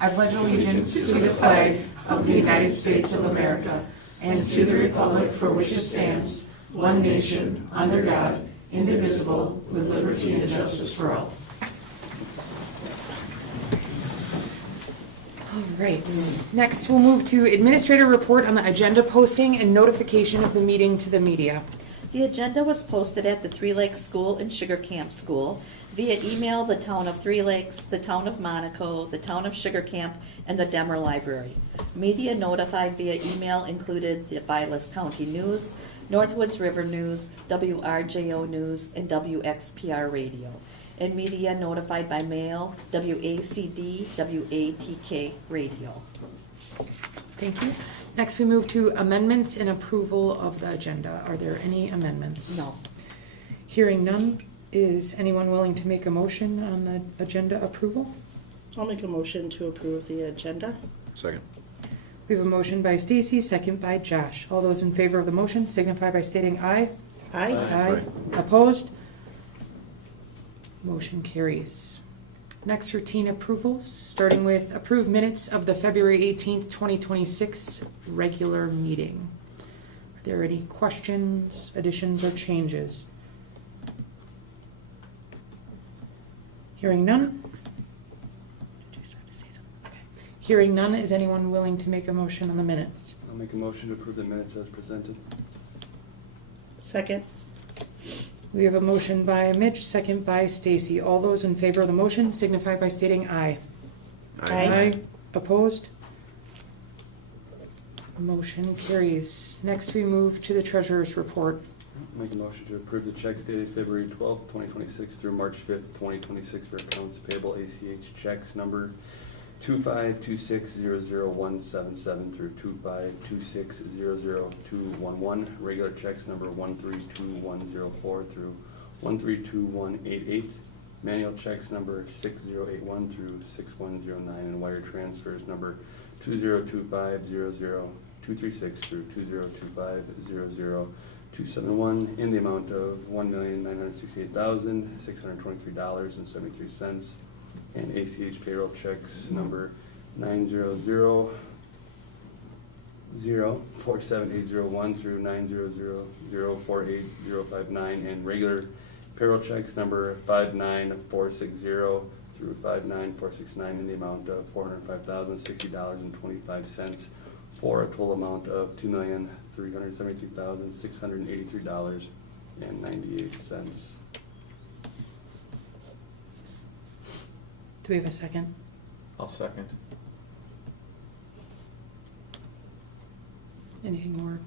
I pledge allegiance to the flag of the United States of America and to the republic for which it stands, one nation, under God, indivisible, with liberty and justice for all. All right. Next, we'll move to Administrator Report on the agenda posting and notification of the meeting to the media. The agenda was posted at the Three Lakes School and Sugar Camp School via email, the town of Three Lakes, the town of Monaco, the town of Sugar Camp, and the Demer Library. Media notified via email included the Vilas County News, Northwoods River News, WRJO News, and WXPR Radio. And media notified by mail, WACD, WATK Radio. Thank you. Next, we move to amendments and approval of the agenda. Are there any amendments? No. Hearing none, is anyone willing to make a motion on the agenda approval? I'll make a motion to approve the agenda. Second. We have a motion by Stacy, second by Josh. All those in favor of the motion signify by stating aye. Aye. Aye. Opposed? Motion carries. Next, routine approvals, starting with approved minutes of the February 18th, 2026 regular meeting. Are there any questions, additions, or changes? Hearing none? Hearing none, is anyone willing to make a motion on the minutes? I'll make a motion to approve the minutes as presented. Second. We have a motion by Mitch, second by Stacy. All those in favor of the motion signify by stating aye. Aye. Opposed? Motion carries. Next, we move to the treasurer's report. I'll make a motion to approve the checks dated February 12th, 2026 through March 5th, 2026 for accounts payable ACH checks number 252600177 through 252600211, regular checks number 132104 through 132188, manual checks number 6081 through 6109, and wire transfers number 202500236 through 202500271 in the amount of $1,968,623.73. And ACH payroll checks number 900047801 through 900048059, and regular payroll checks number 59460 through 59469 in the amount of $405,060.25 for a total amount of $2,373,683.98. Do we have a second? I'll second. Anything more?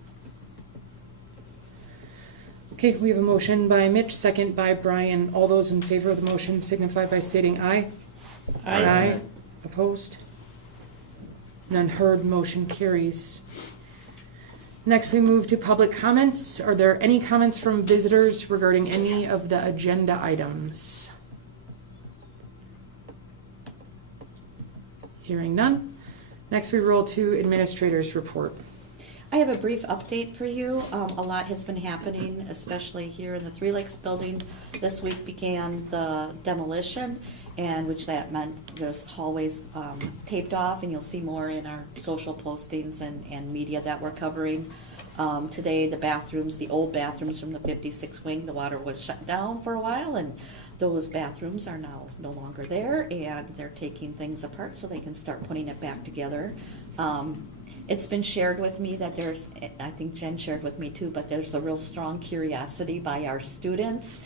Okay, we have a motion by Mitch, second by Brian. All those in favor of the motion signify by stating aye. Aye. Opposed? None heard. Motion carries. Next, we move to public comments. Are there any comments from visitors regarding any of the agenda items? Hearing none. Next, we roll to administrator's report. I have a brief update for you. A lot has been happening, especially here in the Three Lakes building. This week began the demolition, and which that meant there's hallways taped off, and you'll see more in our social postings and media that we're covering. Today, the bathrooms, the old bathrooms from the 56 wing, the water was shut down for a while, and those bathrooms are now no longer there, and they're taking things apart so they can start putting it back together. It's been shared with me that there's, I think Jen shared with me too, but there's a real strong curiosity by our students.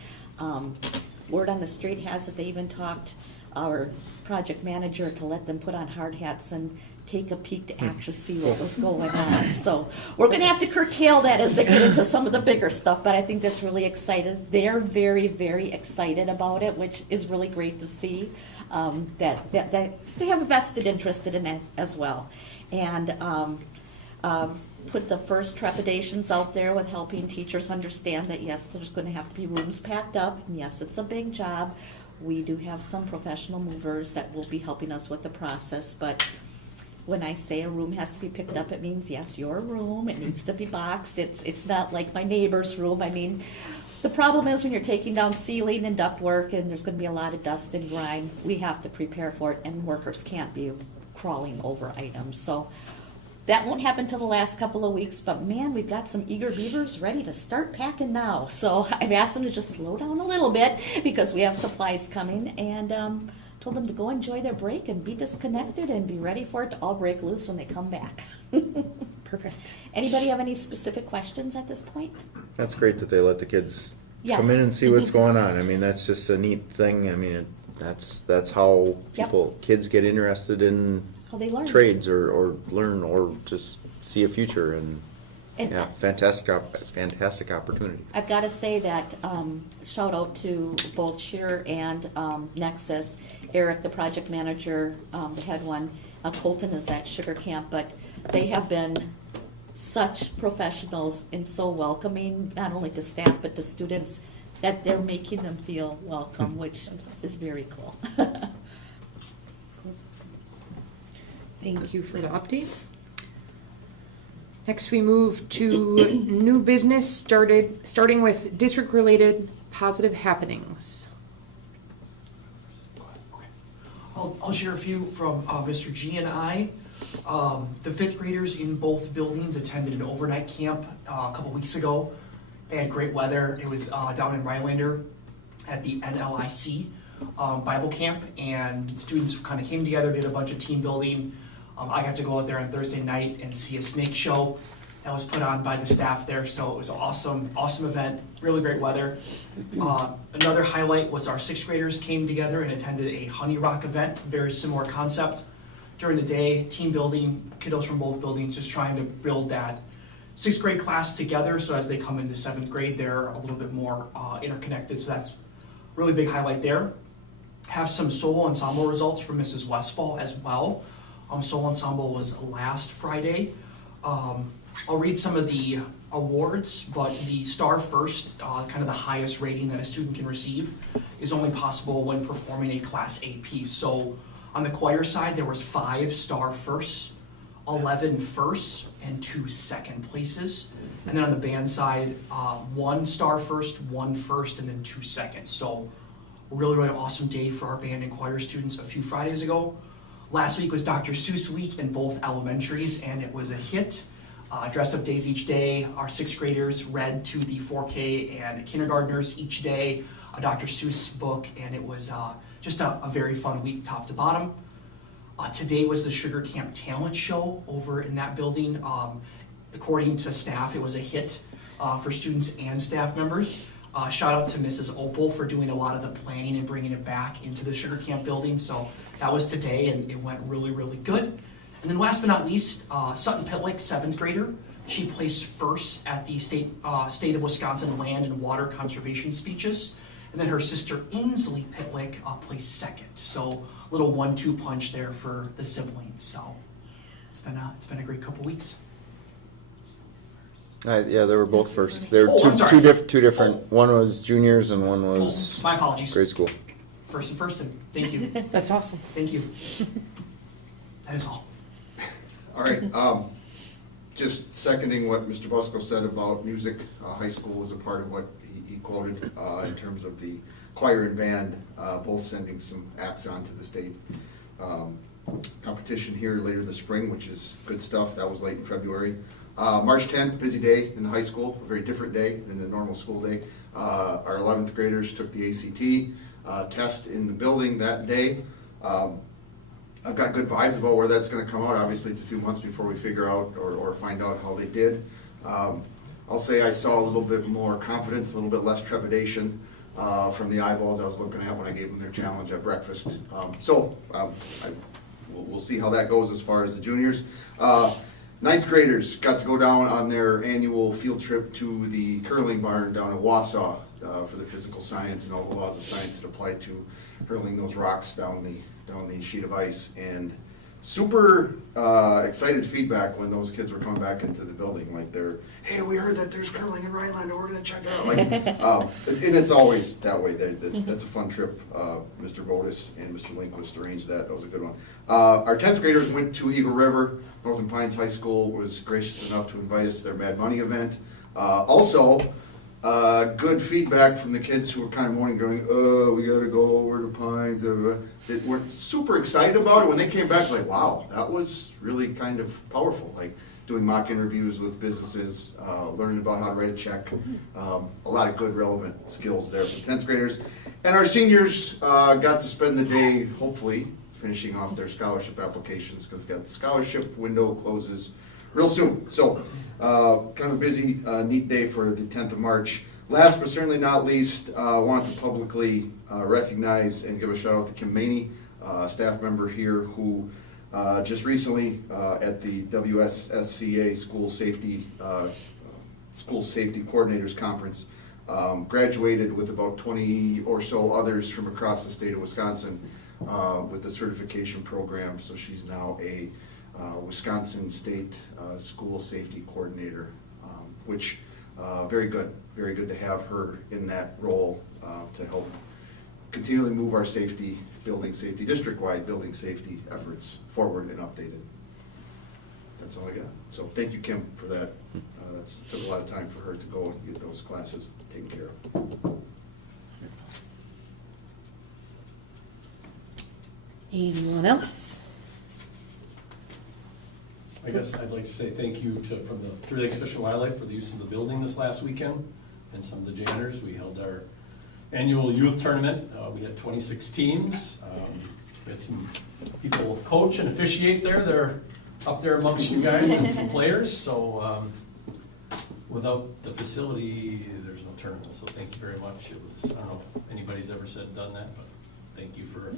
Word on the street has it they even talked our project manager to let them put on hard hats and take a peek to actually see what was going on. So we're going to have to curtail that as they get into some of the bigger stuff, but I think that's really exciting. They're very, very excited about it, which is really great to see, that they have a vested interest in it as well. And put the first trepidations out there with helping teachers understand that, yes, there's going to have to be rooms packed up, and yes, it's a big job. We do have some professional movers that will be helping us with the process, but when I say a room has to be picked up, it means, yes, your room. It needs to be boxed. It's not like my neighbor's room. I mean, the problem is when you're taking down ceiling and ductwork and there's going to be a lot of dust and grime, we have to prepare for it, and workers can't be crawling over items. So that won't happen till the last couple of weeks, but man, we've got some eager beavers ready to start packing now. So I've asked them to just slow down a little bit because we have supplies coming, and told them to go enjoy their break and be disconnected and be ready for it to all break loose when they come back. Perfect. Anybody have any specific questions at this point? That's great that they let the kids Yes. come in and see what's going on. I mean, that's just a neat thing. I mean, that's how kids get interested in How they learn. trades or learn or just see a future. And And yeah, fantastic opportunity. I've got to say that shout out to both Shearer and Nexus. Eric, the project manager, the head one. Colton is at Sugar Camp, but they have been such professionals and so welcoming, not only to staff but to students, that they're making them feel welcome, which is very cool. Thank you for the update. Next, we move to new business, starting with district-related positive happenings. I'll share a few from Mr. G and I. The fifth graders in both buildings attended an overnight camp a couple weeks ago. They had great weather. It was down in Rhinelander at the NLIC Bible camp, and students kind of came together, did a bunch of team building. I got to go out there on Thursday night and see a snake show that was put on by the staff there, so it was an awesome event, really great weather. Another highlight was our sixth graders came together and attended a Honey Rock event, very similar concept. During the day, team building, kiddos from both buildings just trying to build that sixth grade class together, so as they come into seventh grade, they're a little bit more interconnected, so that's a really big highlight there. Have some solo ensemble results from Mrs. Westfall as well. Solo ensemble was last Friday. I'll read some of the awards, but the star first, kind of the highest rating that a student can receive, is only possible when performing a Class A piece. So on the choir side, there was 5 star firsts, 11 firsts, and 2 second places. And then on the band side, 1 star first, 1 first, and then 2 seconds. So a really awesome day for our band and choir students a few Fridays ago. Last week was Dr. Seuss week in both elementaries, and it was a hit. Dress up days each day. Our sixth graders read to the 4K and kindergartners each day a Dr. Seuss book, and it was just a very fun week top to bottom. Today was the Sugar Camp Talent Show over in that building. According to staff, it was a hit for students and staff members. Shout out to Mrs. Opal for doing a lot of the planning and bringing it back into the Sugar Camp building. So that was today, and it went really good. And then last but not least, Sutton Pitlick, 7th grader. She placed first at the state of Wisconsin Land and Water Conservation speeches. And then her sister Ainsley Pitlick placed second. So a little 1-2 punch there for the siblings. So it's been a great couple weeks. Yeah, they were both first. They were I'm sorry. two different. One was juniors and one was My apologies. grade school. First and thank you. That's awesome. Thank you. That is all. All right, just seconding what Mr. Busco said about music. High school was a part of what he quoted in terms of the choir and band, both sending some acts on to the state competition here later this spring, which is good stuff. That was late in February. March 10th, busy day in the high school, a very different day than the normal school day. Our 11th graders took the ACT test in the building that day. I've got good vibes about where that's going to come out. Obviously, it's a few months before we figure out or find out how they did. I'll say I saw a little bit more confidence, a little bit less trepidation from the eyeballs I was looking at when I gave them their challenge at breakfast. We'll see how that goes as far as the juniors. 9th graders got to go down on their annual field trip to the curling barn down in Wausau for the physical science and all the laws of science that apply to hurling those rocks down the sheet of ice, and super excited feedback when those kids were coming back into the building. Like hey, we heard that there's curling in Rhinelander, we're gonna check it out. And it's always that way. That's a fun trip. Mr. Votis and Mr. Lindquist arranged that. That was a good one. Our 10th graders went to Eagle River. Northern Pines High School was gracious enough to invite us to their Mad Money event. Also, Good feedback from the kids who were kind of mourning, going, "Oh, we got to go over to Pines." They weren't super excited about it. When they came back, like, "Wow, that was really kind of powerful." Like doing mock interviews with businesses, learning about how to write a check. A lot of good, relevant skills there for 10th graders. And our seniors got to spend the day, hopefully, finishing off their scholarship applications, because the scholarship window closes real soon. So, kind of a busy, neat day for the 10th of March. Last but certainly not least, I want to publicly recognize and give a shout out to Kim Maney, a staff member here who just recently at the WSSCA School Safety Coordinators Conference graduated with about 20 or so others from across the state of Wisconsin with the certification program. So she's now a Wisconsin State School Safety Coordinator, which very good to have her in that role to help continually move our district-wide building safety efforts forward and updated. That's all I got. So thank you, Kim, for that. That's took a lot of time for her to go and get those classes taken care of. Anyone else? I guess I'd like to say thank you from the Three Lakes Fish and Wildlife for the use of the building this last weekend, and some of the janitors. We held our annual youth tournament. We had 26 teams. We had some people coach and officiate there. They're up there amongst you guys and some players. So without the facility, there's no tournament. So thank you very much. It was, I don't know if anybody's ever done that, but thank you for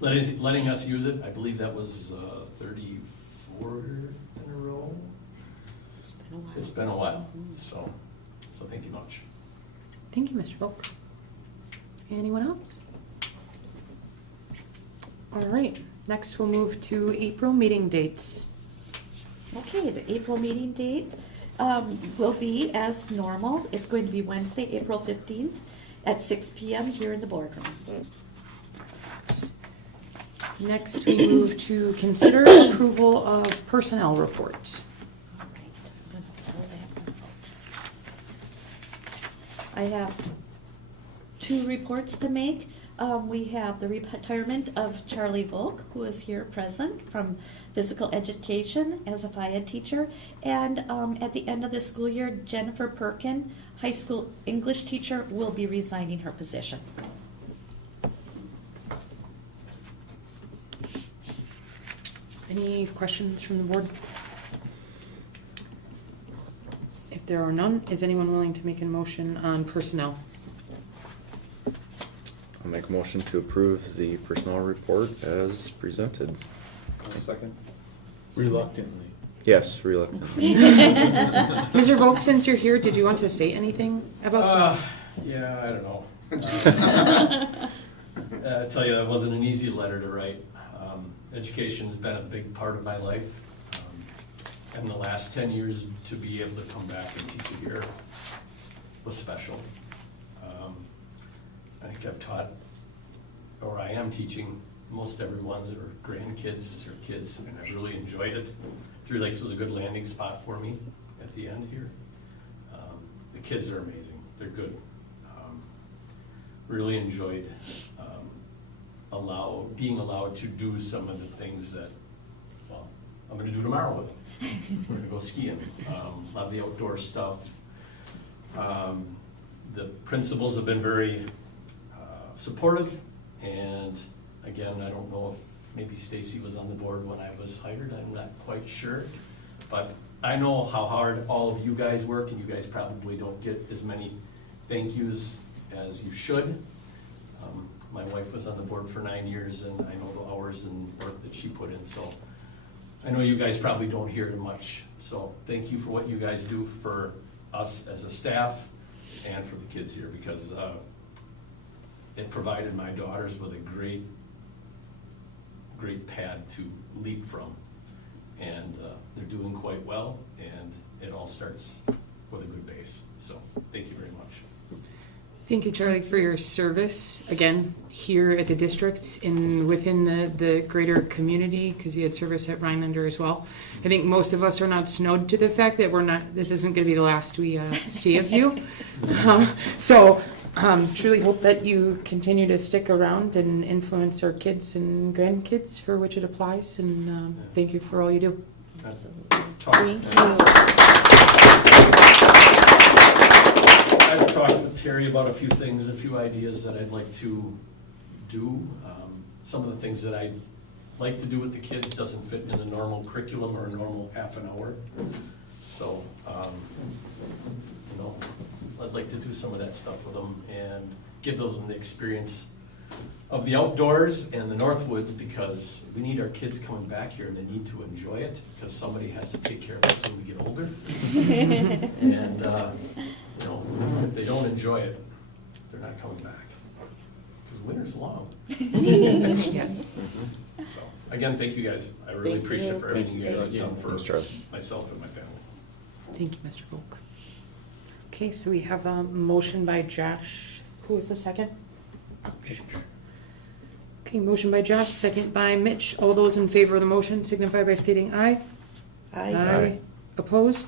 letting us use it. I believe that was 34 in a row. It's been a while. It's been a while. So thank you much. Thank you, Mr. Volk. Anyone else? All right, next we'll move to April meeting dates. Okay, the April meeting date will be as normal. It's going to be Wednesday, April 15th at 6 p.m. here in the boardroom. Next, we move to consider approval of personnel reports. All right, I'm going to pull that one out. I have 2 reports to make. We have the retirement of Charlie Volk, who is here present from physical education as a Phi Ed teacher. And at the end of the school year, Jennifer Perkin, high school English teacher, will be resigning her position. Any questions from the board? If there are none, is anyone willing to make a motion on personnel? I'll make a motion to approve the personnel report as presented. Second. Reluctantly. Yes, reluctantly. Mr. Volk, since you're here, did you want to say anything about Yeah, I don't know. I tell you, that wasn't an easy letter to write. Education has been a big part of my life. And the last 10 years, to be able to come back and teach a year was special. I think I've taught, or I am teaching, most everyone's or grandkids or kids, and I've really enjoyed it. Three Lakes was a good landing spot for me at the end here. The kids are amazing. They're good. Really enjoyed being allowed to do some of the things that, well, I'm going to do tomorrow with them. We're going to go skiing. A lot of the outdoor stuff. The principals have been very supportive, and again, I don't know if maybe Stacy was on the board when I was hired. I'm not quite sure, but I know how hard all of you guys work, and you guys probably don't get as many thank yous as you should. My wife was on the board for 9 years, and I know the hours and work that she put in, so I know you guys probably don't hear it much. So thank you for what you guys do for us as a staff and for the kids here, because it provided my daughters with a great pad to leap from, and they're doing quite well, and it all starts with a good base. So thank you very much. Thank you, Charlie, for your service, again, here at the district and within the greater community, because you had service at Rhinelander as well. I think most of us are not snowed to the fact that this isn't going to be the last we see of you. Truly hope that you continue to stick around and influence our kids and grandkids for which it applies, and thank you for all you do. Thank you. I've talked with Terry about a few things, a few ideas that I'd like to do. Some of the things that I'd like to do with the kids doesn't fit in a normal curriculum or a normal half an hour. So, I'd like to do some of that stuff with them and give them the experience of the outdoors and the Northwoods, because we need our kids coming back here and they need to enjoy it, because somebody has to take care of us when we get older. And, if they don't enjoy it, they're not coming back, because winter's long. Yes. So, again, thank you guys. I really Thank appreciate you. for everything you guys have done for Thanks, Charlie. myself and my family. Thank you, Mr. Volk. Okay, so we have a motion by Josh. Who was the second? Okay, motion by Josh, second by Mitch. All those in favor of the motion signify by stating aye. Aye. Opposed?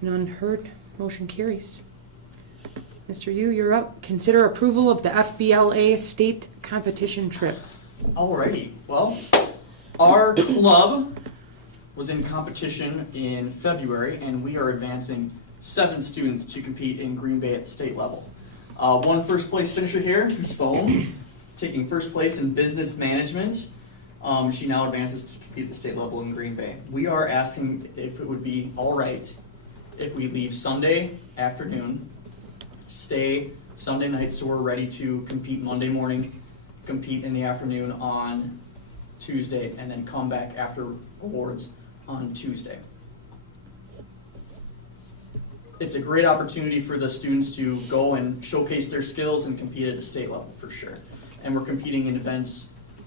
None heard. Motion carries. Mr. Yu, you're up. Consider approval of the FBLA state competition trip. Alrighty, well, our club was in competition in February, and we are advancing 7 students to compete in Green Bay at state level. One first place finisher here, Spohn, taking first place in business management. She now advances to compete at the state level in Green Bay. We are asking if it would be all right if we leave Sunday afternoon, stay Sunday night so we're ready to compete Monday morning, compete in the afternoon on Tuesday, and then come back after awards on Tuesday. It's a great opportunity for the students to go and showcase their skills and compete at a state level for sure. And we're competing in events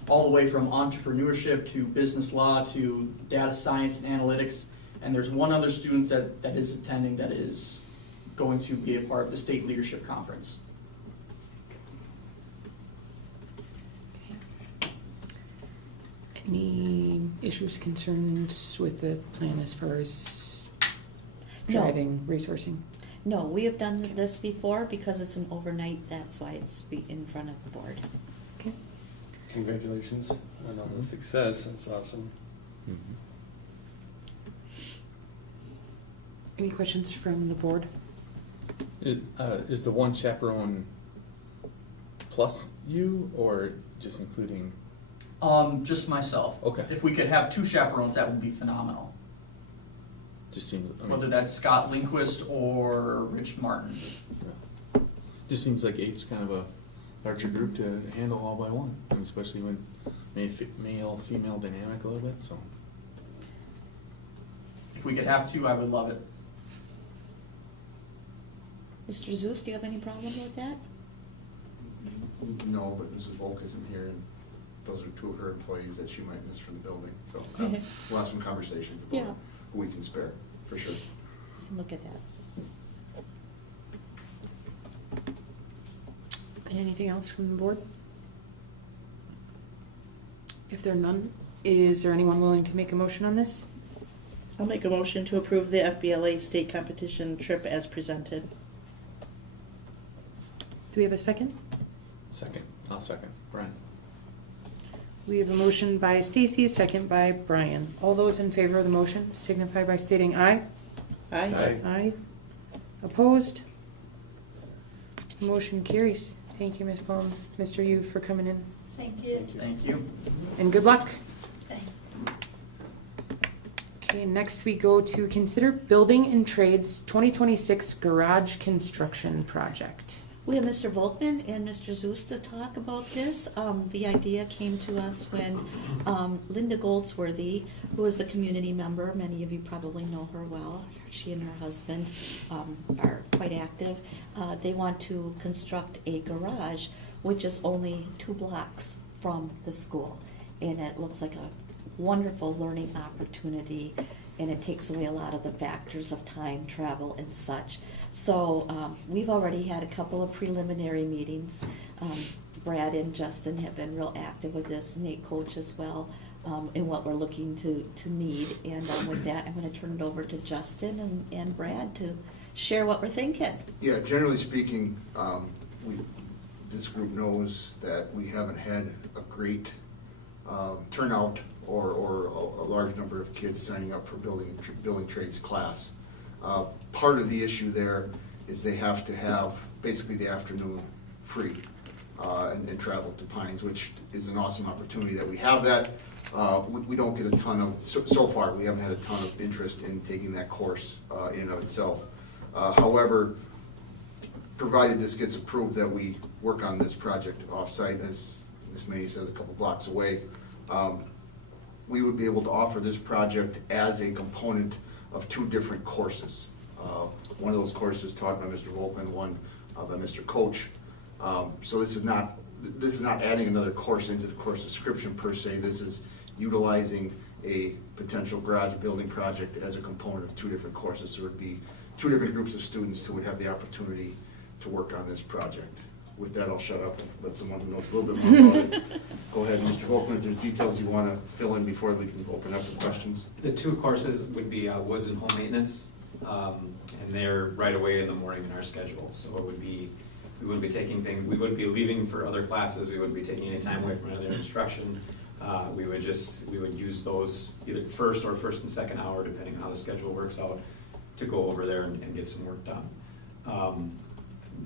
all the way from entrepreneurship to business law to data science and analytics. And there's one other student that is attending that is going to be a part of the state leadership conference. Any issues, concerns with the plan as far as No. driving, resourcing? No, we have done this before because it's an overnight, that's why it's in front of the board. Okay. Congratulations on all the success. That's awesome. Any questions from the board? Is the one chaperone plus you, or just including? Just myself. Okay. If we could have 2 chaperones, that would be phenomenal. Just seems. Whether that's Scott Lindquist or Rich Martin. Just seems like 8's kind of a larger group to handle all by one, especially when male female dynamic a little bit. So. If we could have 2, I would love it. Mr. Zeus, do you have any problem with that? No, but Mrs. Volk isn't here, and those are 2 of her employees that she might miss from the building. So we'll have some conversations about Yeah. who we can spare, for sure. We can look at that. Anything else from the board? If there are none, is there anyone willing to make a motion on this? I'll make a motion to approve the FBLA state competition trip as presented. Do we have a second? Second. I'll second. Brian. We have a motion by Stacy, a second by Brian. All those in favor of the motion signify by stating aye. Aye. Aye. Opposed? Motion carries. Thank you, Ms. Palm. Mr. Yu, for coming in. Thank you. Thank you. And good luck. Thanks. Okay, next we go to consider building and trades 2026 garage construction project. We have Mr. Volkman and Mr. Zeus to talk about this. The idea came to us when Linda Goldsworthy, who is a community member, many of you probably know her well, she and her husband are quite active. They want to construct a garage, which is only 2 blocks from the school. And it looks like a wonderful learning opportunity. and it takes away a lot of the factors of time, travel, and such. So we've already had a couple of preliminary meetings. Brad and Justin have been real active with this, Nate Coach as well, in what we're looking to need. And with that, I'm going to turn it over to Justin and Brad to share what we're thinking. Yeah, generally speaking, this group knows that we haven't had a great turnout or a large number of kids signing up for building trades class. Part of the issue there is they have to have basically the afternoon free and travel to Pines, which is an awesome opportunity that we have that. We don't get a ton of, so far, we haven't had a ton of interest in taking that course in and of itself. However, provided this gets approved that we work on this project off-site, as Ms. May said, a couple blocks away, we would be able to offer this project as a component of 2 different courses. One of those courses taught by Mr. Volkman, one by Mr. Coach. So this is not adding another course into the course description per se. This is utilizing a potential garage building project as a component of 2 different courses. So it would be 2 different groups of students who would have the opportunity to work on this project. With that, I'll shut up and let someone who knows a little bit more about it go ahead. Mr. Volkman, if there's details you want to fill in before we can open up the questions. The 2 courses would be woods and home maintenance, and they're right away in the morning in our schedule. So it would be, we wouldn't be taking things, we wouldn't be leaving for other classes, we wouldn't be taking any time away from other instruction. We would use those either first and second hour, depending on how the schedule works out, to go over there and get some work done.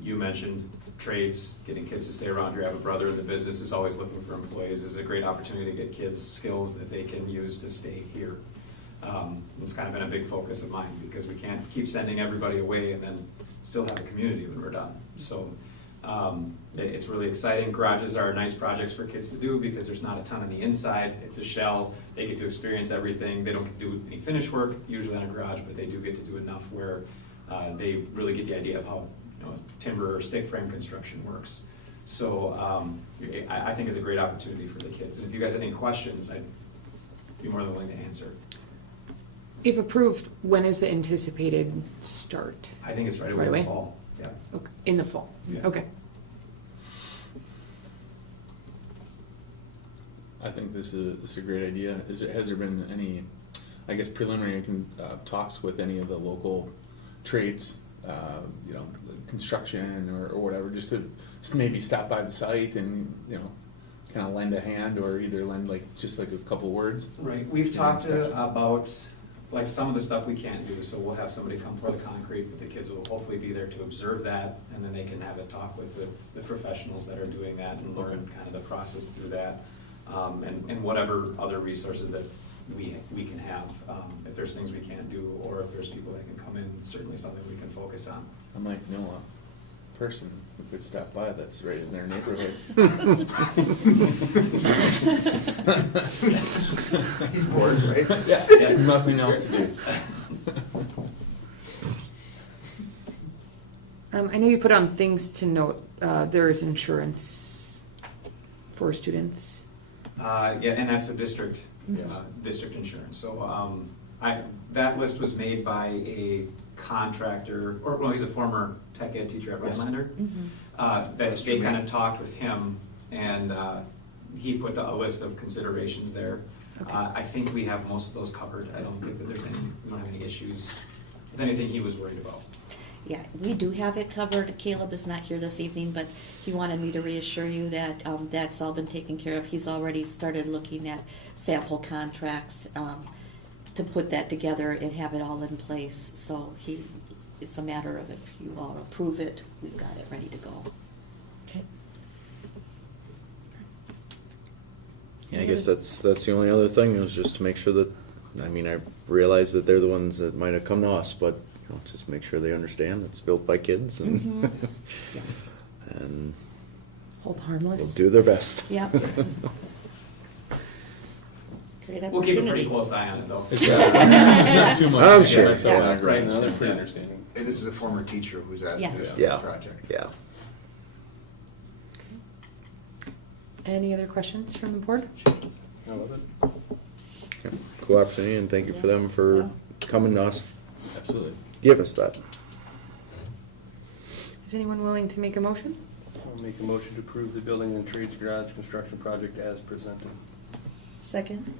You mentioned trades, getting kids to stay around here. I have a brother in the business who's always looking for employees. This is a great opportunity to get kids skills that they can use to stay here. It's kind of been a big focus of mine because we can't keep sending everybody away and then still have a community when we're done. So it's really exciting. Garages are nice projects for kids to do because there's not a ton on the inside. It's a shell. They get to experience everything. They don't get to do any finish work usually on a garage, but they do get to do enough where they really get the idea of how timber or stick frame construction works. So I think it's a great opportunity for the kids. And if you guys have any questions, I'd be more than willing to answer. If approved, when is the anticipated start? I think it's right away in the fall. Yeah. Okay. In the fall? Yeah. Okay. I think this is a great idea. Has there been any, I guess, preliminary talks with any of the local trades, construction or whatever, just to maybe stop by the site and, kind of lend a hand or either lend just a couple words? Right. We've talked about some of the stuff we can't do, so we'll have somebody come pour the concrete, but the kids will hopefully be there to observe that, and then they can have a talk with the professionals that are doing that and learn kind of the process through that, and whatever other resources that we can have. If there's things we can't do, or if there's people that can come in, it's certainly something we can focus on. I might know a person who could stop by that's right in their neighborhood. He's bored, right? Yeah, nothing else to do. I know you put on things to note. There is insurance for students. Yeah, and that's a district district insurance. So that list was made by a contractor, he's a former tech ed teacher at Rhinelander. That they kind of talked with him, and he put a list of considerations there. Okay. I think we have most of those covered. I don't think that we don't have any issues with anything he was worried about. Yeah, we do have it covered. Caleb is not here this evening, but he wanted me to reassure you that that's all been taken care of. He's already started looking at sample contracts to put that together and have it all in place. So it's a matter of if you all approve it, we've got it ready to go. Okay. Yeah, I guess that's the only other thing is just to make sure that, I realize that they're the ones that might have come to us, but just make sure they understand it's built by kids and Yes. and Hold harmless. they'll do their best. Yep. Great We'll keep a pretty opportunity. close eye on it, though. It's not too much. I'm sure. Yeah, Right. No, they're pretty Yeah. understanding. And this is a former teacher who's asking Yes. about Yeah. the project. Yeah. Any other questions from the board? Okay. cool opportunity, and thank you for them for coming to us, Absolutely. give us that. Is anyone willing to make a motion? I'll make a motion to approve the building and trades garage construction project as presented. Second?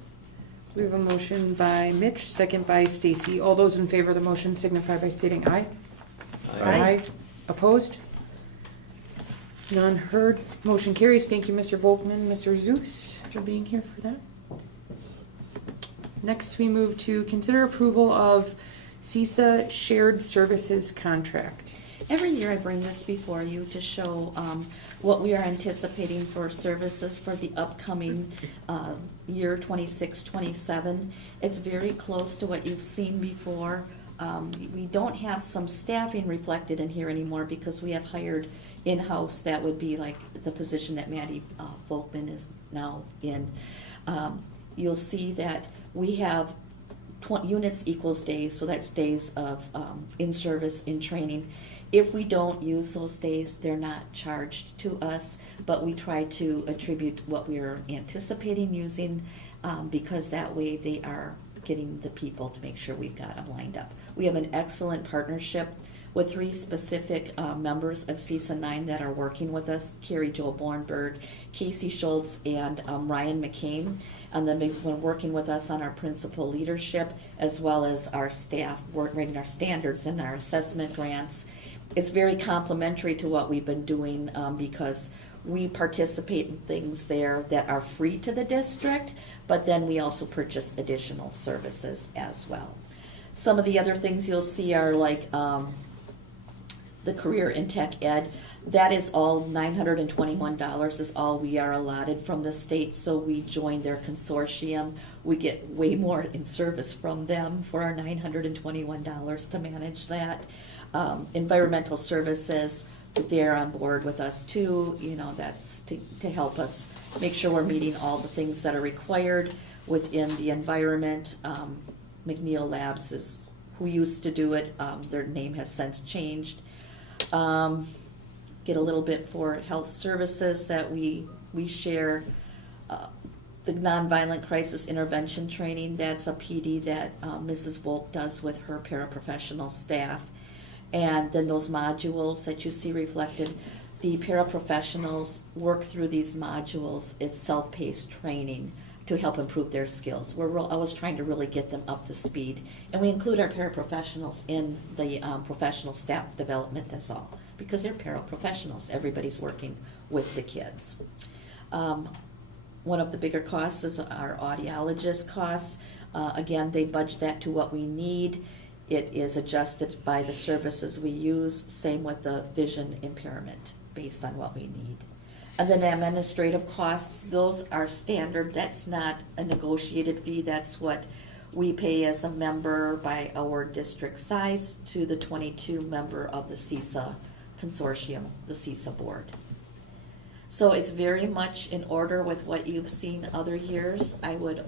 We have a motion by Mitch, second by Stacy. All those in favor of the motion signify by stating aye. Aye. Opposed? None heard. Motion carries. Thank you, Mr. Volkman, Mr. Zeus, for being here for that. Next, we move to consider approval of CISA Shared Services Contract. Every year I bring this before you to show what we are anticipating for services for the upcoming year 26-27. It's very close to what you've seen before. We don't have some staffing reflected in here anymore because we have hired in-house. That would be like the position that Maddie Volkman is now in. You'll see that we have units equals days, so that's days of in service, in training. If we don't use those days, they're not charged to us, but we try to attribute what we're anticipating using because that way they are getting the people to make sure we've got them lined up. We have an excellent partnership with 3 specific members of CISA 9 that are working with us, Carrie Jo Bornberg, Casey Schultz, and Ryan McCain. And then they've been working with us on our principal leadership as well as our staff, writing our standards and our assessment grants. It's very complementary to what we've been doing because we participate in things there that are free to the district, but then we also purchase additional services as well. Some of the other things you'll see are like the career in tech ed. That is all $921 is all we are allotted from the state, so we join their consortium. We get way more in service from them for our $921 to manage that. Environmental services, they're on board with us too. You know, that's to help us make sure we're meeting all the things that are required within the environment. McNeil Labs is who used to do it. Their name has since changed. Get a little bit for health services that we share. The nonviolent crisis intervention training, that's a PD that Mrs. Volk does with her paraprofessional staff. And then those modules that you see reflected, the paraprofessionals work through these modules. It's self-paced training to help improve their skills. We're always trying to really get them up to speed. And we include our paraprofessionals in the professional staff development as well, because they're paraprofessionals. Everybody's working with the kids. One of the bigger costs is our audiologist costs. Again, they budget that to what we need. It is adjusted by the services we use, same with the vision impairment, based on what we need. And then administrative costs, those are standard. That's not a negotiated fee. That's what we pay as a member by our district size to the 22 member of the CISA consortium, the CISA board. So it's very much in order with what you've seen other years. I would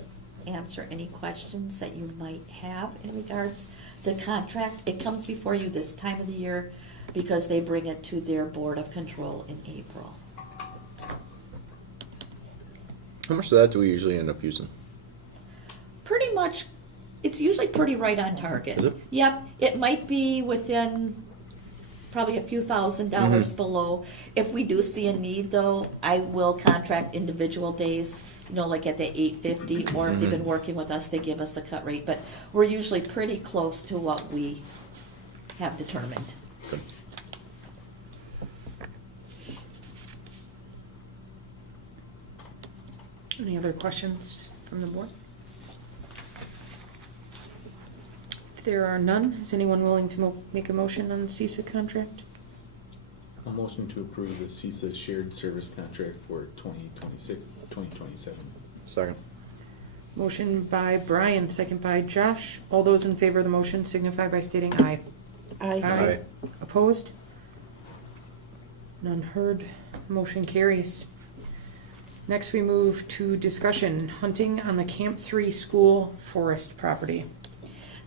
answer any questions that you might have in regards to the contract. It comes before you this time of the year because they bring it to their board of control in April. How much of that do we usually end up using? Pretty much, it's usually pretty right on target. Is it? Yep, it might be within probably a few $1,000s below. If we do see a need though, I will contract individual days, you know, like at the $850, or if they've been working with us, they give us a cut rate, but we're usually pretty close to what we have determined. Any other questions from the board? If there are none, is anyone willing to make a motion on the CISA contract? A motion to approve the CISA shared service contract for 2026-2027. Second. Motion by Brian, second by Josh. All those in favor of the motion signify by stating aye. Aye. Opposed? None heard. Motion carries. Next, we move to discussion, hunting on the Camp 3 school forest property.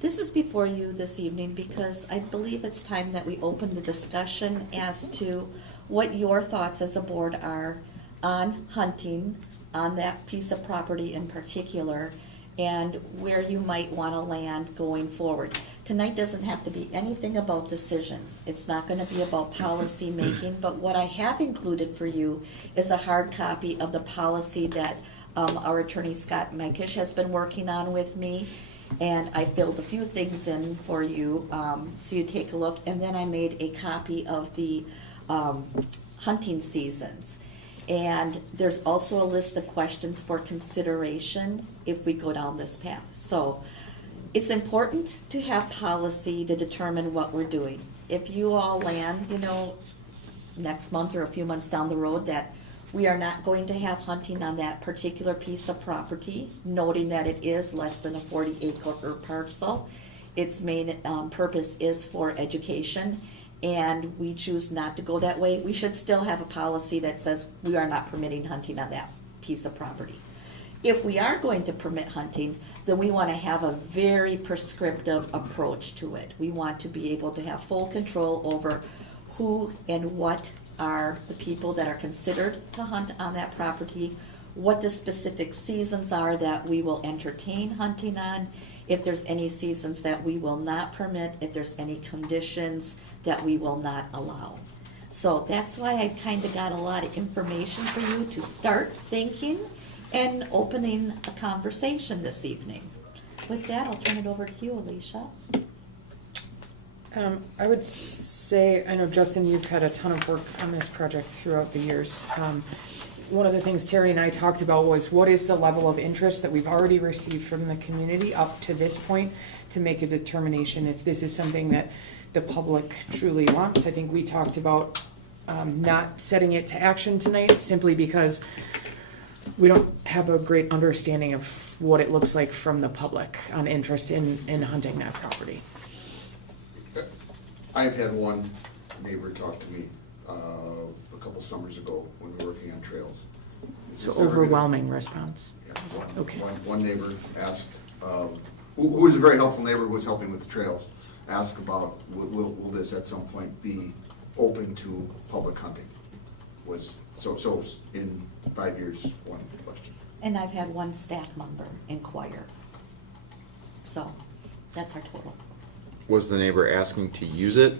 This is before you this evening because I believe it's time that we open the discussion as to what your thoughts as a board are on hunting on that piece of property in particular, and where you might want to land going forward. Tonight doesn't have to be anything about decisions. It's not going to be about policy making, but what I have included for you is a hard copy of the policy that our attorney Scott Mankish has been working on with me. And I filled a few things in for you, so you take a look. And then I made a copy of the hunting seasons. And there's also a list of questions for consideration if we go down this path. So it's important to have policy to determine what we're doing. If you all land, next month or a few months down the road that we are not going to have hunting on that particular piece of property, noting that it is less than a 40-acre parcel. Its main purpose is for education, and we choose not to go that way. We should still have a policy that says we are not permitting hunting on that piece of property. If we are going to permit hunting, then we want to have a very prescriptive approach to it. We want to be able to have full control over who and what are the people that are considered to hunt on that property, what the specific seasons are that we will entertain hunting on, if there's any seasons that we will not permit, if there's any conditions that we will not allow. So that's why I kind of got a lot of information for you to start thinking and opening a conversation this evening. With that, I'll turn it over to you, Alicia. I would say, I know, Justin, you've had a ton of work on this project throughout the years. One of the things Terry and I talked about was what is the level of interest that we've already received from the community up to this point to make a determination if this is something that the public truly wants. I think we talked about not setting it to action tonight simply because we don't have a great understanding of what it looks like from the public on interest in hunting that property. I've had one neighbor talk to me a couple summers ago when we were working on trails. So overwhelming response. Yeah, Okay. One neighbor asked, who was a very helpful neighbor who was helping with the trails, asked about will this at some point be open to public hunting? So in 5 years, one question. And I've had one staff member inquire. So that's our total. Was the neighbor asking to use it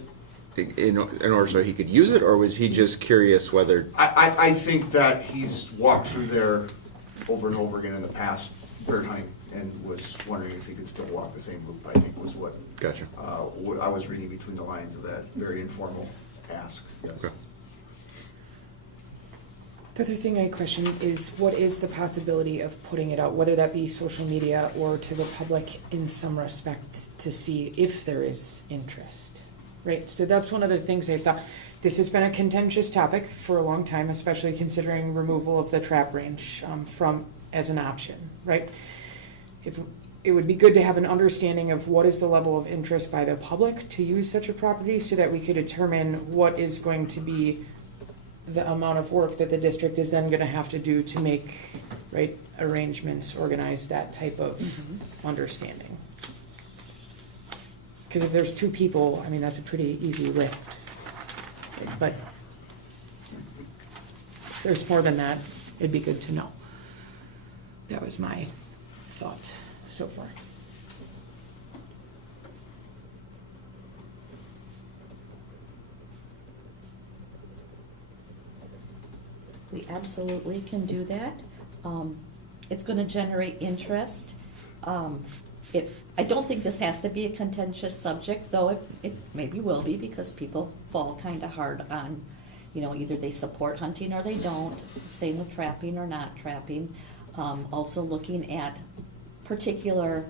in order so he could use it, or was he just curious whether? I think that he's walked through there over and over again in the past bird hunting and was wondering if he could still walk the same loop, I think was what. Gotcha. I was reading between the lines of that very informal ask, yes. Okay. The other thing I question is what is the possibility of putting it out, whether that be social media or to the public in some respect, to see if there is interest, right? So that's one of the things I thought. This has been a contentious topic for a long time, especially considering removal of the trap range as an option, right? It would be good to have an understanding of what is the level of interest by the public to use such a property so that we could determine what is going to be the amount of work that the district is then going to have to do to make arrangements, organize that type of understanding. Because if there's two people, I mean, that's a pretty easy lift. But if there's more than that, it'd be good to know. That was my thought so far. We absolutely can do that. It's going to generate interest. I don't think this has to be a contentious subject, though it maybe will be because people fall kind of hard on, either they support hunting or they don't. Same with trapping or not trapping. Also looking at particular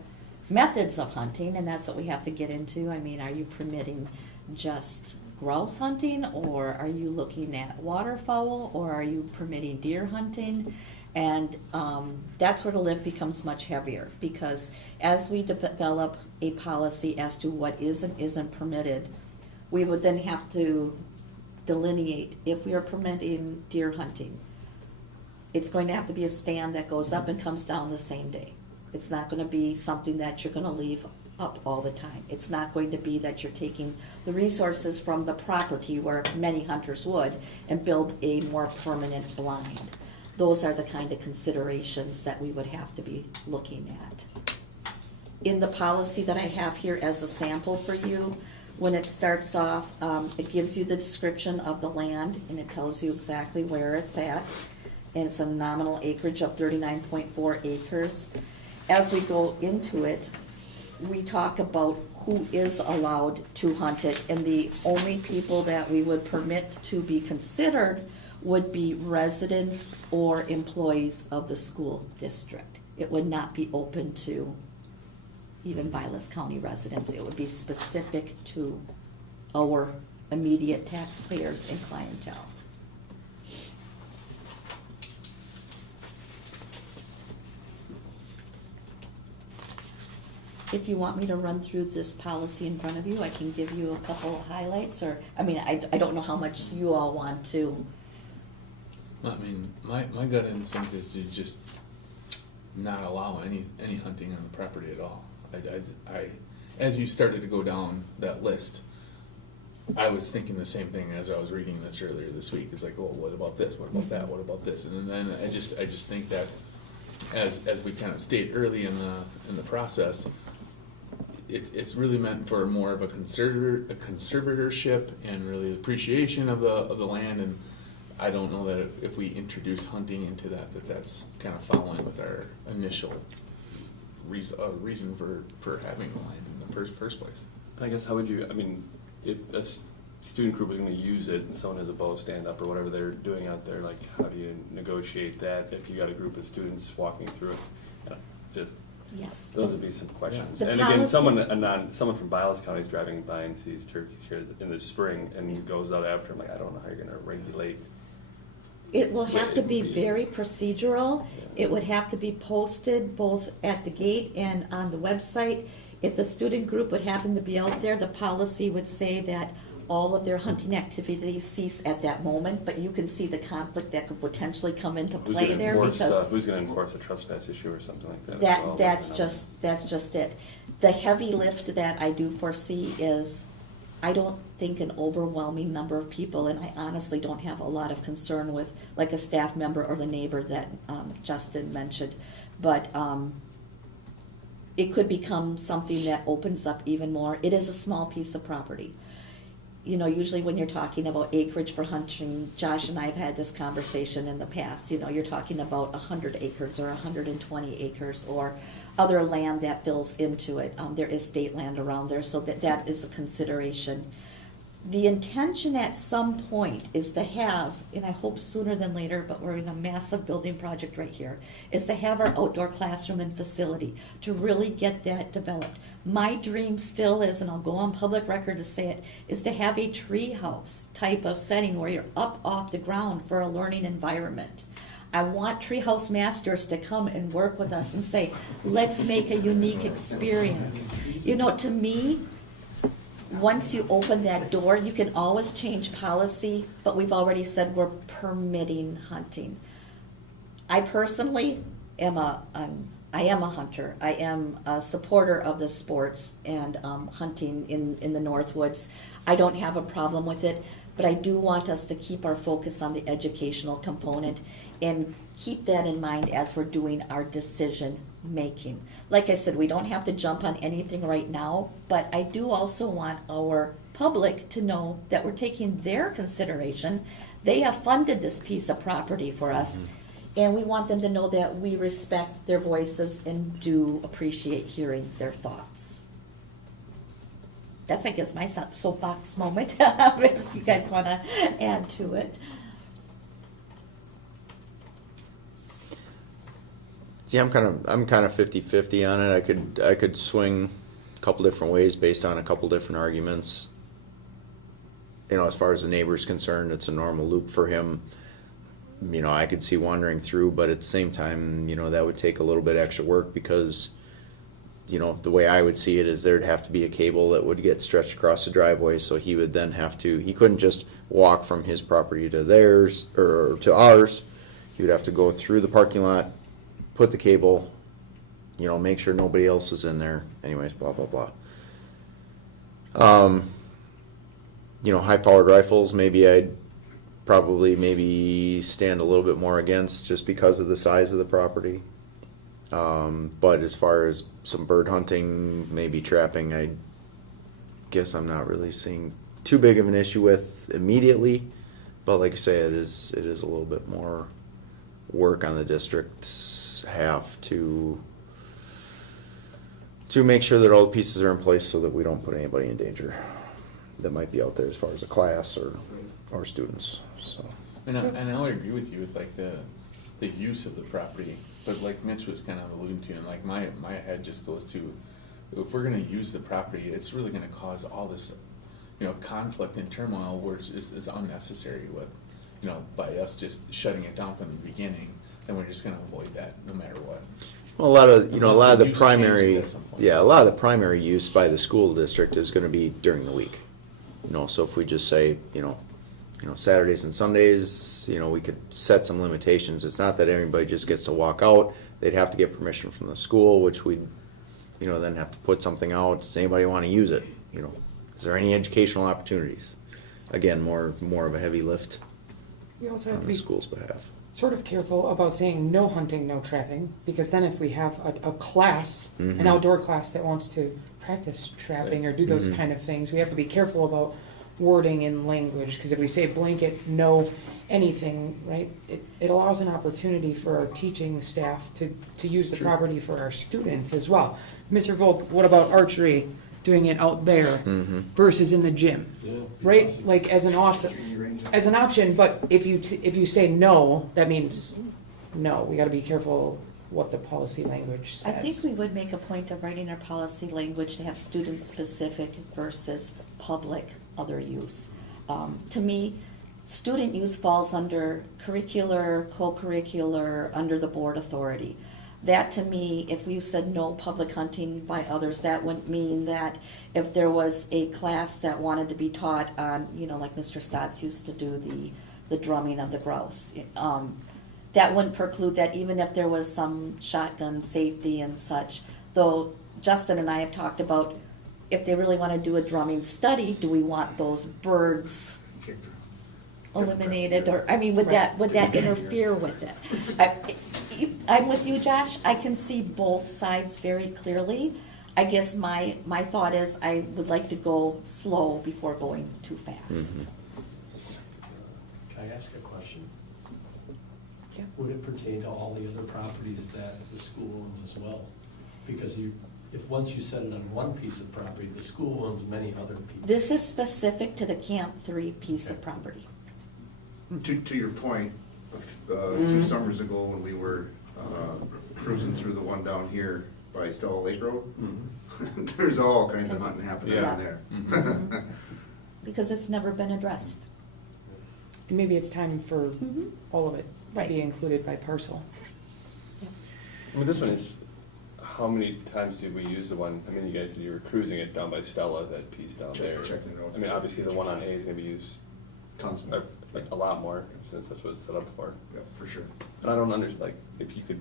methods of hunting, and that's what we have to get into. I mean, are you permitting just grouse hunting, or are you looking at waterfowl, or are you permitting deer hunting? And that's where the lift becomes much heavier, because as we develop a policy as to what is and isn't permitted, we would then have to delineate if we are permitting deer hunting. It's going to have to be a stand that goes up and comes down the same day. It's not going to be something that you're going to leave up all the time. It's not going to be that you're taking the resources from the property where many hunters would and build a more permanent blind. Those are the kind of considerations that we would have to be looking at. in the policy that I have here as a sample for you, when it starts off, it gives you the description of the land, and it tells you exactly where it's at. And it's a nominal acreage of 39.4 acres. As we go into it, we talk about who is allowed to hunt it, and the only people that we would permit to be considered would be residents or employees of the school district. It would not be open to even Vilas County residents. It would be specific to our immediate taxpayers and clientele. If you want me to run through this policy in front of you, I can give you a couple of highlights, or, I mean, I don't know how much you all want to. I mean, my gut instinct is to just not allow any hunting on the property at all. I as you started to go down that list, I was thinking the same thing as I was reading this earlier this week. It's like, oh, what about this? What about that? What about this? And then I just think that as we kind of state early in the process, it's really meant for more of a conservatorship and really appreciation of the land. And I don't know that if we introduce hunting into that's kind of following with our initial reason for having the land in the first place. I guess how would you, I mean, if a student group is going to use it and someone has a bow stand up or whatever they're doing out there, like how do you negotiate that if you got a group of students walking through it? Just Yes. those would be some questions. The And again, policy- someone from Biles County is driving by and sees turkeys here in the spring and goes out after them. Like, I don't know how you're going to regulate. It will have to be very procedural. It would have to be posted both at the gate and on the website. If a student group would happen to be out there, the policy would say that all of their hunting activities cease at that moment, but you can see the conflict that could potentially come into play there because Who's going to enforce a trespass issue or something like that? as well? that's just it. The heavy lift that I do foresee is, I don't think an overwhelming number of people, and I honestly don't have a lot of concern with like a staff member or the neighbor that Justin mentioned, but it could become something that opens up even more. It is a small piece of property. You know, usually when you're talking about acreage for hunting, Josh and I have had this conversation in the past, you know, you're talking about 100 acres or 120 acres or other land that fills into it. There is state land around there, so that is a consideration. The intention at some point is to have, and I hope sooner than later, but we're in a massive building project right here, is to have our outdoor classroom and facility, to really get that developed. My dream still is, and I'll go on public record to say it, is to have a tree house type of setting where you're up off the ground for a learning environment. I want treehouse masters to come and work with us and say, let's make a unique experience. You know, to me, once you open that door, you can always change policy, but we've already said we're permitting hunting. I personally am a hunter. I am a supporter of the sports and hunting in the Northwoods. I don't have a problem with it, but I do want us to keep our focus on the educational component and keep that in mind as we're doing our decision making. Like I said, we don't have to jump on anything right now, but I do also want our public to know that we're taking their consideration. They have funded this piece of property for us, and we want them to know that we respect their voices and do appreciate hearing their thoughts. That's, I guess, my soapbox moment, if you guys want to add to it. Yeah, I'm kind of 50-50 on it. I could swing a couple different ways based on a couple different arguments. You know, as far as the neighbor's concerned, it's a normal loop for him. You know, I could see wandering through, but at the same time, you know, that would take a little bit extra work because, you know, the way I would see it is there'd have to be a cable that would get stretched across the driveway, so he would then he couldn't just walk from his property to theirs or to ours. He would have to go through the parking lot, put the cable, you know, make sure nobody else is in there. Anyways, blah, blah, blah. You know, high-powered rifles, I'd probably stand a little bit more against just because of the size of the property. But as far as some bird hunting, maybe trapping, I guess I'm not really seeing too big of an issue with immediately. But like I say, it is a little bit more work on the district's half to make sure that all the pieces are in place so that we don't put anybody in danger that might be out there as far as a class or students. So. And I would agree with you with like the use of the property, but like Mitch was kind of alluding to, and like my head just goes to, if we're going to use the property, it's really going to cause all this, conflict and turmoil, which is unnecessary with, by us just shutting it down from the beginning. Then we're just going to avoid that no matter what. Well, a lot of the use primary, changes at some point. a lot of the primary use by the school district is going to be during the week. So if we just say, Saturdays and Sundays, we could set some limitations. It's not that everybody just gets to walk out. They'd have to get permission from the school, which we'd, then have to put something out. Does anybody want to use it? Is there any educational opportunities? Again, more of a heavy lift We also have on to the be school's behalf. sort of careful about saying no hunting, no trapping, because then if we have a class, Mhm. an outdoor class that wants to practice trapping or do those Mhm. kind of things, we have to be careful about wording and language, because if we say blanket, no anything, right, it allows an opportunity for our teaching staff to use the property for our students as well. Mr. Volk, what about archery, doing it out there Mhm. versus in the gym? Right, like as an option, but if you say no, that means no. We got to be careful what the policy language says. I think we would make a point of writing our policy language to have student-specific versus public other use. To me, student use falls under curricular, co-curricular, under the board authority. That to me, if we said no public hunting by others, that would mean that if there was a class that wanted to be taught on, like Mr. Stotts used to do the drumming of the grouse, that wouldn't preclude that, even if there was some shotgun safety and such. Though Justin and I have talked about, if they really want to do a drumming study, do we want those birds eliminated, or would that interfere with it? I'm with you, Josh. I can see both sides very clearly. I guess my thought is I would like to go slow before going too fast. Mhm. Can I ask a question? Yeah. Would it pertain to all the other properties that the school owns as well? Because if once you set it on one piece of property, the school owns many other pieces. This is specific to the Camp 3 piece of property. To your point, 2 summers ago when we were cruising through the one down here by Stella Lake Road, there's all kinds of hunting happening Yeah. down there. Mhm. Because it's never been addressed. Maybe it's time for Mhm. all of it to Right. be included by parcel. This one is, how many times did we use the one, you guys said you were cruising it down by Stella, that piece down there. Checking it out. Obviously the one on A is gonna be used Tons of a lot more, since that's what it's set up for. Yeah, for sure. But I don't understand, if you could,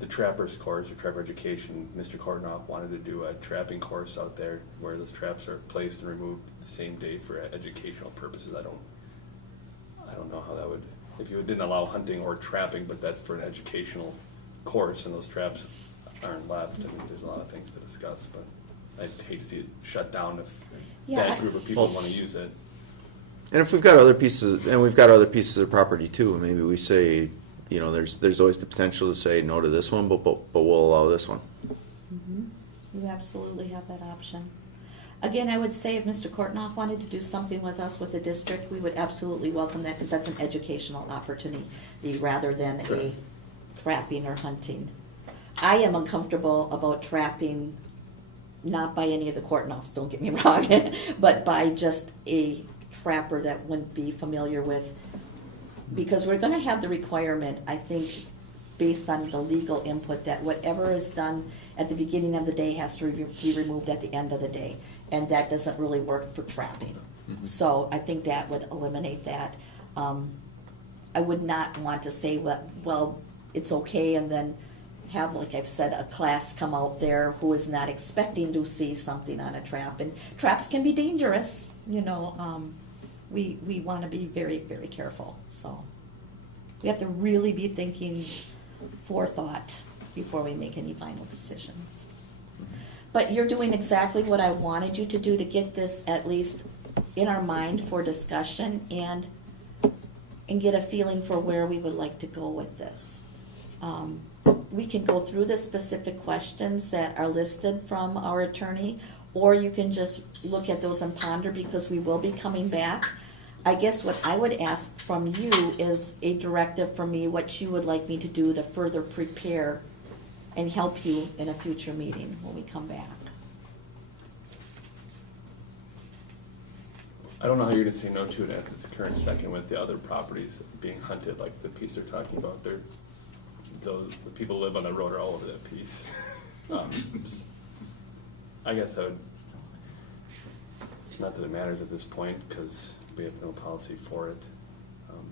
the trappers course or trapper education, Mr. Kortnoff wanted to do a trapping course out there where those traps are placed and removed the same day for educational purposes. I don't know how that would, if you didn't allow hunting or trapping, but that's for an educational course and those traps aren't left. There's a lot of things to discuss, but I'd hate to see it shut down if that group of people want to use it. And if we've got other pieces, of property too, maybe we say, there's always the potential to say no to this one, but we'll allow this one. You absolutely have that option. Again, I would say if Mr. Kortnoff wanted to do something with us with the district, we would absolutely welcome that, because that's an educational opportunity rather than a trapping or hunting. I am uncomfortable about trapping, not by any of the Kortnoffs, don't get me wrong, but by just a trapper that wouldn't be familiar with, because we're going to have the requirement, I think, based on the legal input, that whatever is done at the beginning of the day has to be removed at the end of the day, and that doesn't really work for trapping. So I think that would eliminate that. I would not want to say, well, it's okay, and then have, like I've said, a class come out there who is not expecting to see something on a trap. And traps can be dangerous, we want to be very, very careful. So we have to really be thinking forethought before we make any final decisions. But you're doing exactly what I wanted you to do, to get this at least in our mind for discussion and get a feeling for where we would like to go with this. We can go through the specific questions that are listed from our attorney, or you can just look at those and ponder, because we will be coming back. I guess what I would ask from you is a directive from me, what you would like me to do to further prepare and help you in a future meeting when we come back. I don't know how you're gonna say no to it at this current second with the other properties being hunted, like the piece they're talking about. The people who live on that road are all over that piece. I guess I would, not that it matters at this point, because we have no policy for it,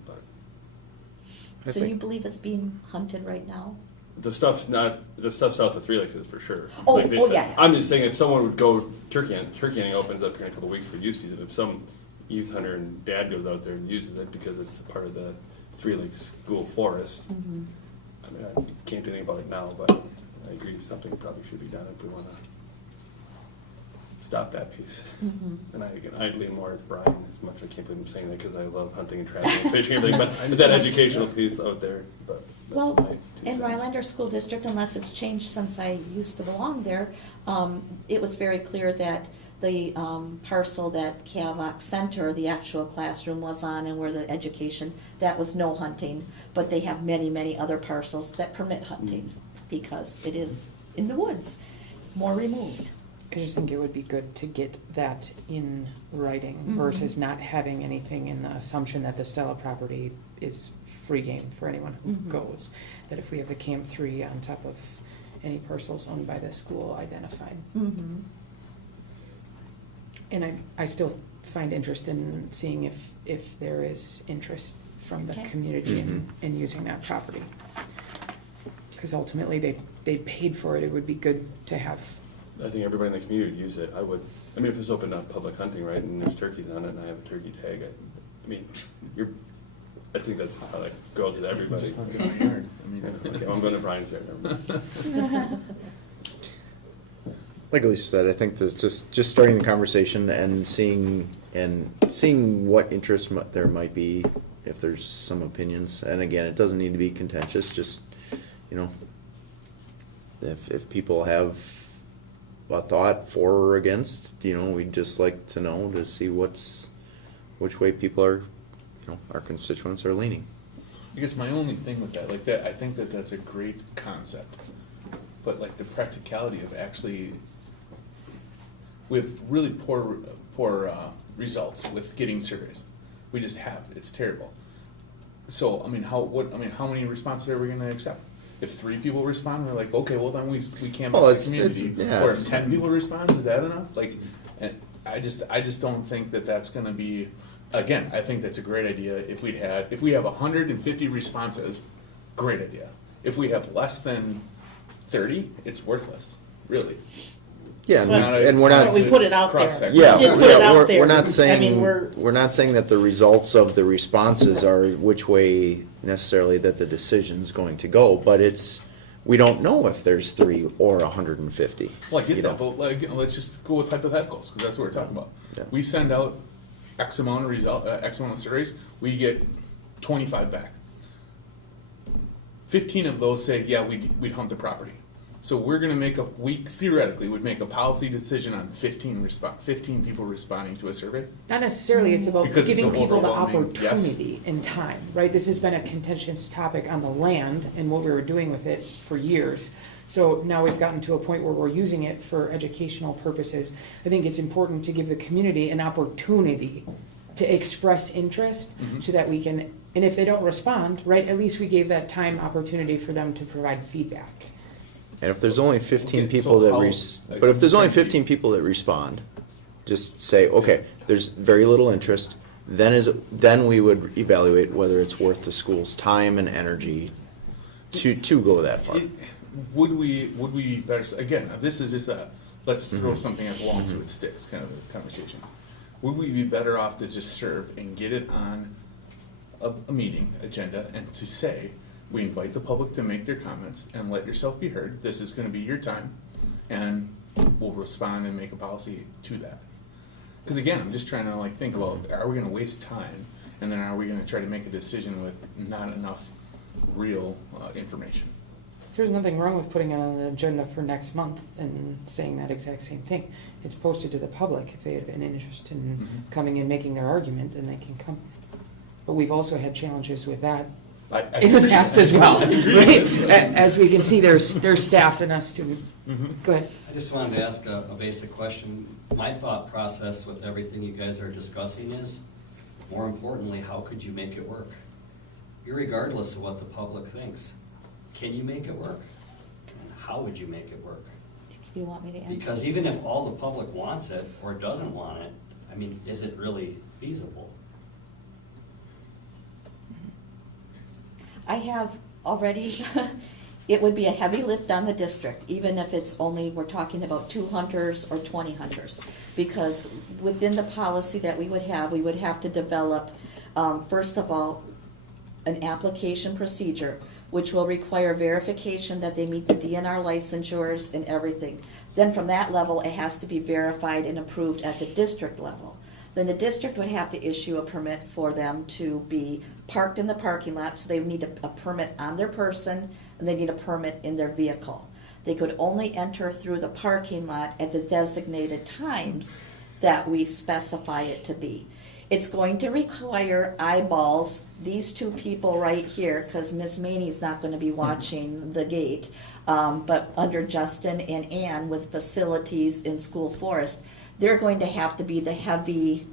but. So you believe it's being hunted right now? The stuff south of Three Lakes is for sure. Oh, Like they oh, said. yeah. I'm just saying, if someone would go turkey hunting opens up here in a couple of weeks for youth season. If some youth hunter and dad goes out there and uses it because it's part of the Three Lakes School Forest, I mean, I can't do anything about it now, but I agree something probably should be done if we want to stop that piece. And I'd lean more at Brian, as much. I can't believe I'm saying that because I love hunting and trapping and fishing and everything, but that educational piece out there. But that's Well, my 2 in cents. Rylander School District, unless it's changed since I used to belong there, it was very clear that the parcel that Cavlock Center, the actual classroom was on, and where the education, that was no hunting. But they have many, many other parcels that permit hunting, because it is in the woods, more removed. I just think it would be good to get that in writing versus not having anything in the assumption that the Stella property is free game for anyone who goes. That if we have the Camp 3 on top of any parcels owned by the school identified. And I still find interest in seeing if there is interest from the Okay. community in using that property. Because ultimately they paid for it. It would be good to have. I think everybody in the community would use it. I would. I mean, if it's open up public hunting, right, and there's turkeys on it, and I have a turkey tag, I mean, I think that's just how that goes with everybody. Just hunt in my yard. I mean, Okay, well, I'm going to Brian's there. Never mind. Like Alicia said, I think that's just starting the conversation and seeing what interest there might be, if there's some opinions. And again, it doesn't need to be contentious. Just, if people have a thought for or against, we'd just like to know, to see which way people are, our constituents are leaning. I guess my only thing with that, like that, I think that that's a great concept, but like the practicality of actually, with really poor results with getting surveys, we just have, it's terrible. So I mean, how many responses are we going to accept? If 3 people respond, we're like, okay, well then we canvass the community. Or if 10 people respond, is that enough? Like, and I just don't think that that's going to be. Again, I think that's a great idea. If we have 150 responses, great idea. If we have less than 30, it's worthless, really. Yeah, So and we're not. we put it out there. cross-section. Yeah, We did put it out there. we're not saying I mean, we're not saying that the results of the responses are which way necessarily that the decision's going to go, but we don't know if there's 3 or 150. Well, I get that, but let's just go with hypotheticals, because that's what we're talking about. Yeah. We send out X amount of surveys, we get 25 back. 15 of those say, yeah, we'd hunt the property. So we're going to theoretically would make a policy decision on 15 people responding to a survey. Not necessarily, it's about Because it's giving an people the overwhelming yes. opportunity in time, right? This has been a contentious topic on the land and what we were doing with it for years. So now we've gotten to a point where we're using it for educational purposes. I think it's important to give the community an opportunity to express interest so that we can, and if they don't respond, right, at least we gave that time opportunity for them to provide feedback. And if there's only 15 Okay, people so but if there's only 15 people that respond, just say, okay, there's very little interest. Then we would evaluate whether it's worth the school's time and energy to go that far. Would we better, again, this is just let's throw something at the wall so it sticks kind of a conversation. Would we be better off to just serve and get it on a meeting agenda and to say, we invite the public to make their comments and let yourself be heard. This is gonna be your time, and we'll respond and make a policy to that. Because again, I'm just trying to like think about, are we gonna waste time? And then are we gonna try to make a decision with not enough real information? There's nothing wrong with putting it on the agenda for next month and saying that exact same thing. It's posted to the public. If they have an interest in coming and making their argument, then they can come. But we've also had challenges with that I in the agree. past as well, I agree. right? As we can see, there's staff and us too. Go ahead. I just wanted to ask a basic question. My thought process with everything you guys are discussing is, more importantly, how could you make it work? Irregardless of what the public thinks, can you make it work? And how would you make it work? You want me to answer? Because even if all the public wants it or doesn't want it, I mean, is it really feasible? I have already, it would be a heavy lift on the district, even if it's only, we're talking about 2 hunters or 20 hunters. Because within the policy that we would have to develop, first of all, an application procedure, which will require verification that they meet the DNR licensures and everything. Then from that level, it has to be verified and approved at the district level. Then the district would have to issue a permit for them to be parked in the parking lot, so they would need a permit on their person, and they need a permit in their vehicle. They could only enter through the parking lot at the designated times that we specify it to be. It's going to require eyeballs, these 2 people right here, because Miss Maney's not going to be watching the gate, but under Justin and Ann with facilities in School Forest, they're going to have to be the heavy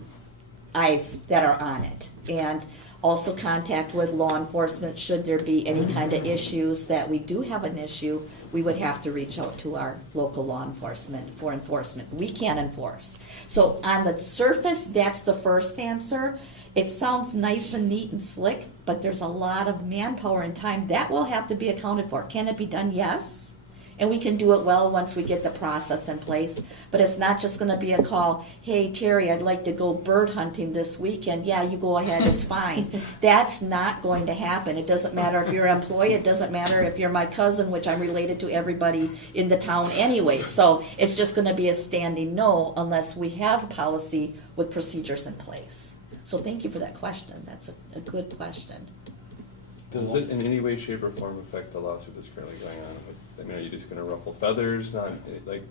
eyes that are on it. And also contact with law enforcement should there be any kind of issues that we do have an issue, we would have to reach out to our local law enforcement for enforcement. We can't enforce. So on the surface, that's the first answer. It sounds nice and neat and slick, but there's a lot of manpower and time that will have to be accounted for. Can it be done? Yes. And we can do it well once we get the process in place. But it's not just going to be a call, hey, Terry, I'd like to go bird hunting this weekend. Yeah, you go ahead, it's fine. That's not going to happen. It doesn't matter if you're an employee. It doesn't matter if you're my cousin, which I'm related to everybody in the town anyway. So it's just going to be a standing no unless we have a policy with procedures in place. So thank you for that question. That's a good question. Does it in any way, shape, or form affect the lawsuit that's currently going on? I mean, are you just going to ruffle feathers? Not like.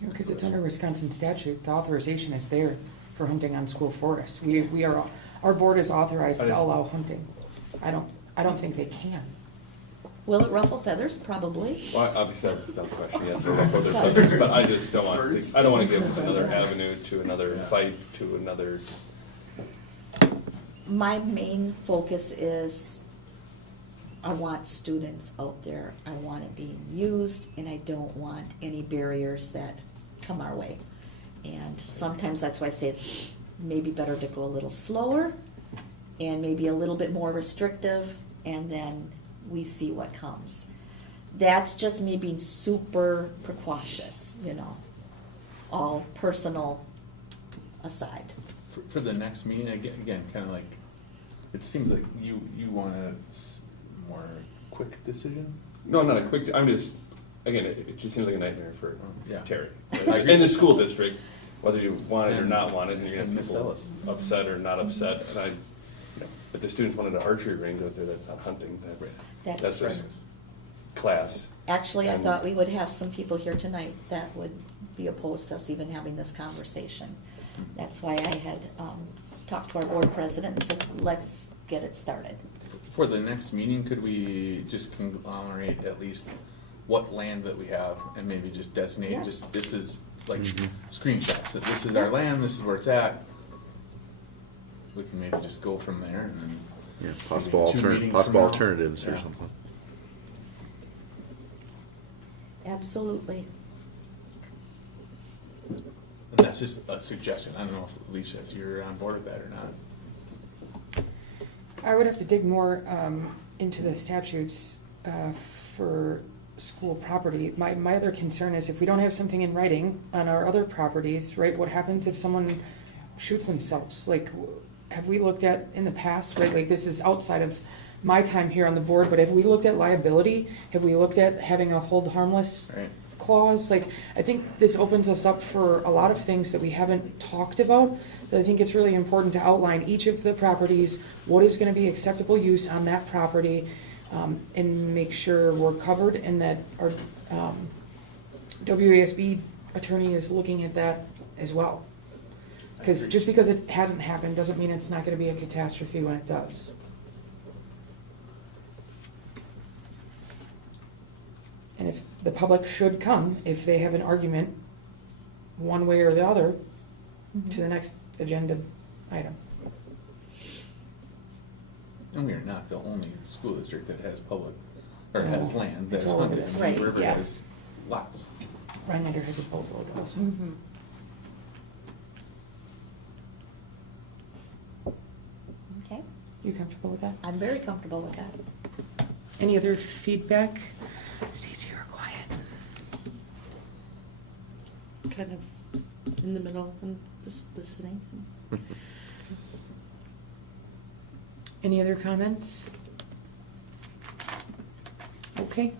Because it's under Wisconsin statute, the authorization is there for hunting on school forest. We are, our board is authorized to allow hunting. I don't think they can. Will it ruffle feathers? Probably. Well, obviously that was a dumb question. Yes, it'll ruffle their feathers, but I just don't want. I don't want to give another avenue to another fight to another. My main focus is I want students out there. I want it being used, and I don't want any barriers that come our way. And sometimes that's why I say it's maybe better to go a little slower and maybe a little bit more restrictive, and then we see what comes. That's just me being super precautious, all personal aside. For the next meeting, again, kind of like, it seems like you want a more quick decision? No, not a quick. I'm just. Again, it just seems like a nightmare for Yeah. Terry in the school district, whether you want it or not want it, and you're going to Miss people Ellis. upset or not upset. And if the students wanted an archery range out there, that's not hunting. That's just class. Actually, I And- thought we would have some people here tonight that would be opposed to us even having this conversation. That's why I had talked to our board president and said, let's get it started. For the next meeting, could we just conglomerate at least what land that we have and maybe just designate, Yes. just, this is like screenshots, that this is our land, this is where it's at. We can maybe just go from there and then. Yeah, possible maybe 2 meetings possible from now. alternatives or Yeah. something. Absolutely. And that's just a suggestion. I don't know if, Alicia, if you're on board with that or not. I would have to dig more into the statutes for school property. My other concern is if we don't have something in writing on our other properties, right, what happens if someone shoots themselves? Like, have we looked at in the past, right, like this is outside of my time here on the board, but have we looked at liability? Have we looked at having a hold harmless Right. clause? Like, I think this opens us up for a lot of things that we haven't talked about. But I think it's really important to outline each of the properties, what is going to be acceptable use on that property, and make sure we're covered and that our WASB attorney is looking at that as well. Because just because it hasn't happened doesn't mean it's not going to be a catastrophe when it does. And if the public should come, if they have an argument, one way or the other, to the next agenda item. And we're not the only school district that has public, or has No, land that's it's all over hunted. this. Right, River yeah. has lots. Rhinelander has a boat road also. Mhm. Okay, You comfortable with that? I'm very comfortable with that. Any other feedback? Stacy, you're quiet. Kind of in the middle and just listening. Any other comments? Okay,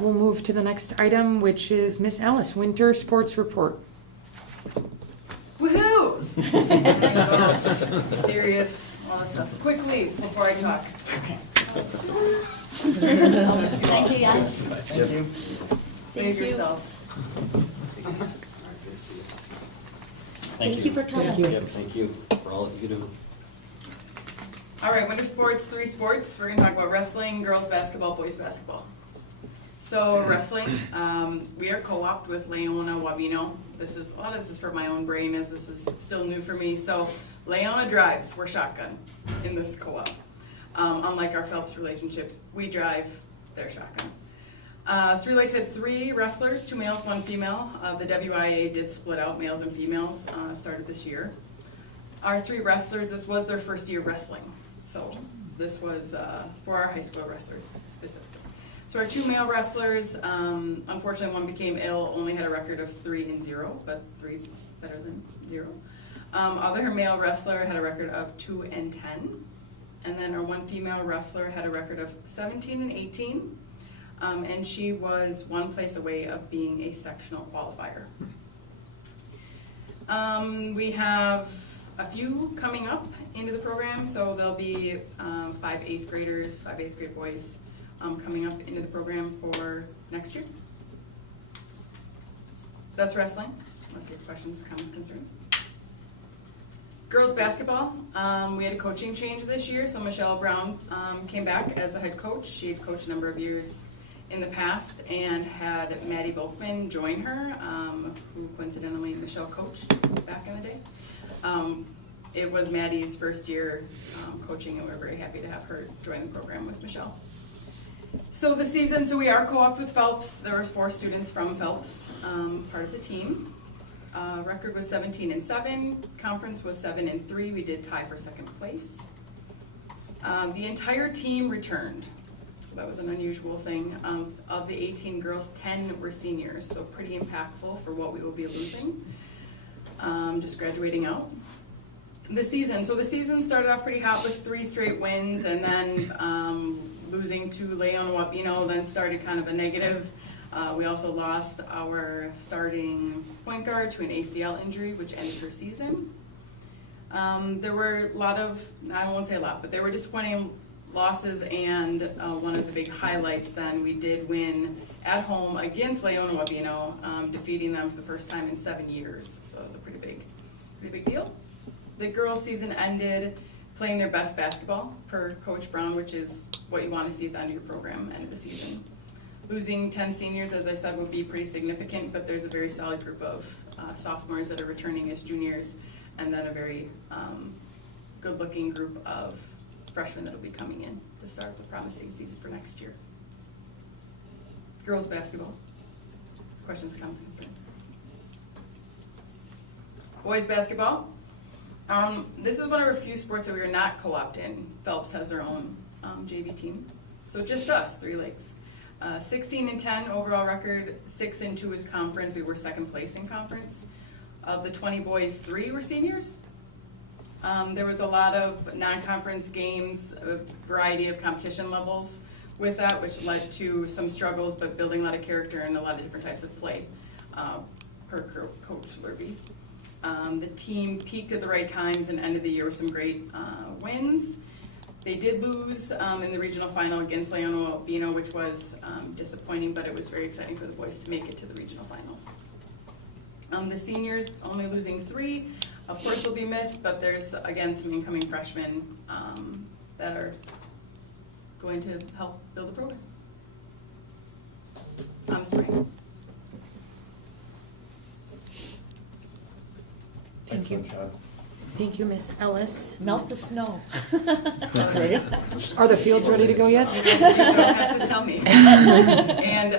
we'll move to the next item, which is Miss Ellis, Winter Sports Report. Woohoo! Serious, all that stuff. Quick leave before I talk. Thank you, guys. Thank you. Save you. yourselves. Thank you for coming. Thank you. Yep, thank you for all that you do. All right, winter sports, 3 sports. We're gonna talk about wrestling, girls basketball, boys basketball. So wrestling, we are co-opted with Leona Wabino. A lot of this is for my own brain as this is still new for me. So Leona drives, we're shotgun in this co-op. Unlike our Phelps relationships, we drive, they're shotgun. Three Lakes had 3 wrestlers, 2 males, 1 female. The WIA did split out males and females, started this year. Our 3 wrestlers, this was their first year wrestling. So this was for our high school wrestlers specifically. So our 2 male wrestlers, unfortunately one became ill, only had a record of 3-0, but 3's better than 0. Other male wrestler had a record of 2-10. And then our 1 female wrestler had a record of 17-18. And she was 1 place away of being a sectional qualifier. We have a few coming up into the program, so there'll be 5 8th graders, 5 8th grade boys coming up into the program for next year. That's wrestling, unless you have questions, comments, concerns. Girls basketball, we had a coaching change this year, so Michelle Brown came back as a head coach. She had coached a number of years in the past and had Maddie Volkman join her, who coincidentally Michelle coached back in the day. It was Maddie's first year coaching, and we're very happy to have her join the program with Michelle. So the season, so we are co-opted with Phelps. There was 4 students from Phelps, part of the team. Record was 17-7. Conference was 7-3. We did tie for 2nd place. The entire team returned, so that was an unusual thing. Of the 18 girls, 10 were seniors, so pretty impactful for what we will be losing. Just graduating out. The season started off pretty hot with 3 straight wins, and then losing to Leona Wabino then started kind of a negative. We also lost our starting point guard to an ACL injury, which ended her season. There were a lot of, I won't say a lot, but there were disappointing losses, and one of the big highlights then, we did win at home against Leona Wabino, defeating them for the first time in 7 years. So it was a pretty big deal. The girls' season ended playing their best basketball per Coach Brown, which is what you want to see at the end of your program, end of the season. Losing 10 seniors, as I said, would be pretty significant, but there's a very solid group of sophomores that are returning as juniors, and then a very good-looking group of freshmen that will be coming in to start the promising season for next year. Girls basketball. Questions, comments, concerns? Boys basketball. This is one of our few sports that we are not co-opted in. Phelps has their own JV team. So just us, 3 Lakes. 16-10 overall record, 6-2 is conference. We were 2nd place in conference. Of the 20 boys, 3 were seniors. There was a lot of non-conference games, a variety of competition levels with that, which led to some struggles, but building a lot of character and a lot of different types of play, per Coach Lurby. The team peaked at the right times and ended the year with some great wins. They did lose in the regional final against Leona Albino, which was disappointing, but it was very exciting for the boys to make it to the regional finals. The seniors only losing 3, of course, will be missed, but there's again some incoming freshmen that are going to help build the program. Spring. Thank you. Thank you, Miss Ellis. Melt the snow. Are the fields ready to go yet? You don't have to tell me. And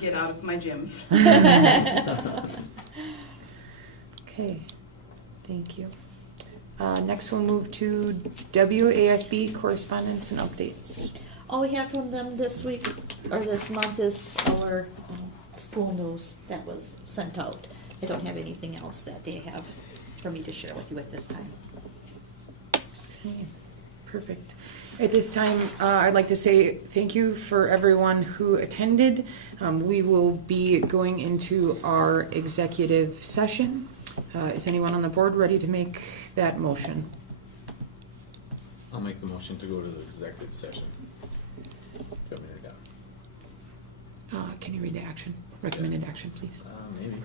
get out of my gyms. Okay, thank you. Next we'll move to WASB correspondence and updates. All we have from them this week, or this month, is our school news that was sent out. I don't have anything else that they have for me to share with you at this time. Okay, perfect. At this time, I'd like to say thank you for everyone who attended. We will be going into our executive session. Is anyone on the board ready to make that motion? I'll make the motion to go to the executive session. Do you want me to read that? Can you read the action? Recommended action, please. Maybe.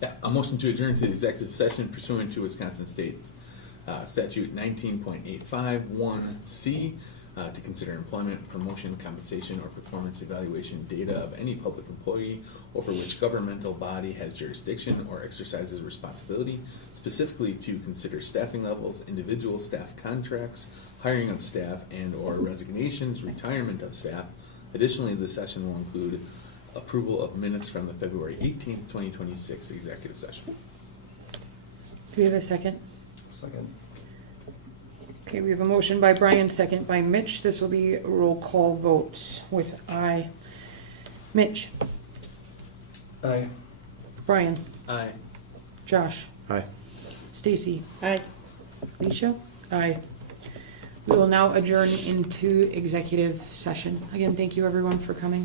Yeah, a motion to adjourn to the executive session pursuant to Wisconsin State Statute 19.851C to consider employment, promotion, compensation, or performance evaluation data of any public employee over which governmental body has jurisdiction or exercises responsibility, specifically to consider staffing levels, individual staff contracts, hiring of staff, and or resignations, retirement of staff. Additionally, the session will include approval of minutes from the February 18th, 2026 executive session. Do we have a second? Second. Okay, we have a motion by Brian, second by Mitch. This will be a roll call vote with aye. Mitch. Aye. Brian. Aye. Josh. Aye. Stacy. Aye. Alicia. Aye. We will now adjourn into executive session. Again, thank you everyone for coming.